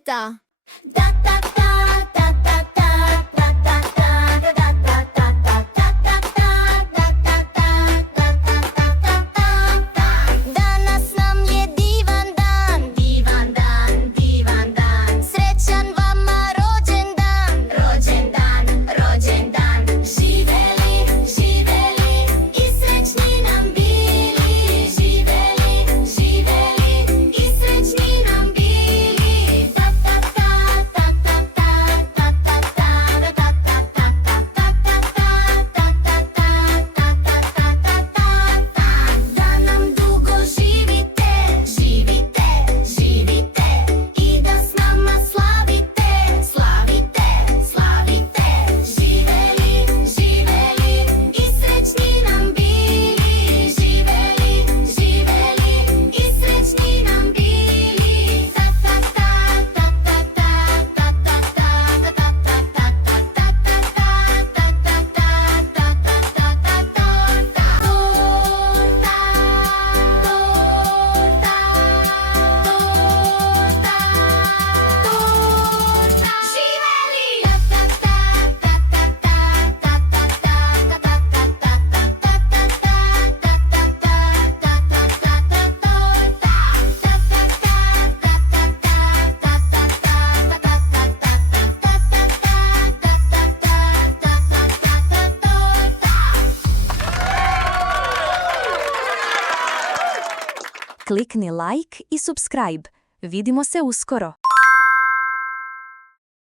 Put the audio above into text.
djeteta. Danas nam je divan dan, divan dan, divan dan. Srećan vama rođendan, rođendan, rođendan. Živeli, živeli i srećni nam bili. Živeli, živeli i srećni nam bili. Ta ta ta ta ta ta ta ta ta ta ta ta ta da nam dugo živite, živite, živite i da s nama slavite, slavite, slavite. Živeli, živeli i srećni nam bili. Živeli, živeli i srećni nam bili. Ta ta ta ta ta ta ta ta ta ta ta Klikni like i subscribe. Vidimo se uskoro.